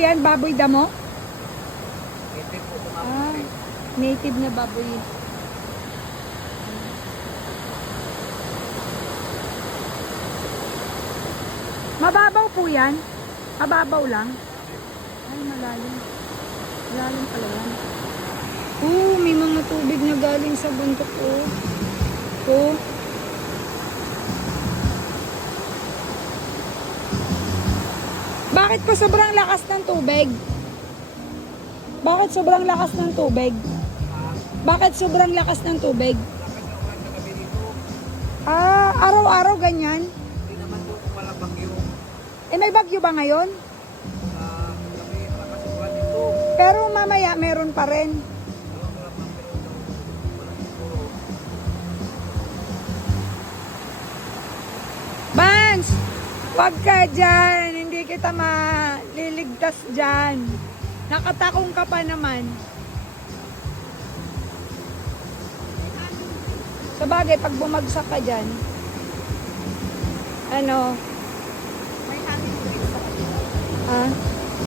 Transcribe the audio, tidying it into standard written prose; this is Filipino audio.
yan? Baboy damo? Ito po Ah, kumapit. native na baboy. Mababaw po yan? Mababaw lang? Ay, malalim. Malalim pala yan. Oh, may mga tubig na galing sa bundok oh. Oh. Bakit po sobrang lakas ng tubig? Bakit sobrang lakas ng tubig? Bakit sobrang lakas ng tubig? Lakas na ulan na gabi dito. Ah, araw-araw ganyan? Hindi naman po kung walang bagyo. Eh, may bagyo ba ngayon? Sa gabi, lakas ang ulan dito. Pero mamaya meron pa rin. Ewan ko lang ma'am, pero wala siguro. Bans! Wag ka dyan! Hindi kita maliligtas dyan. Nakatakong ka pa naman. Sa bagay, pag bumagsak ka dyan, ano? May hangin dito sa kanila. Ha?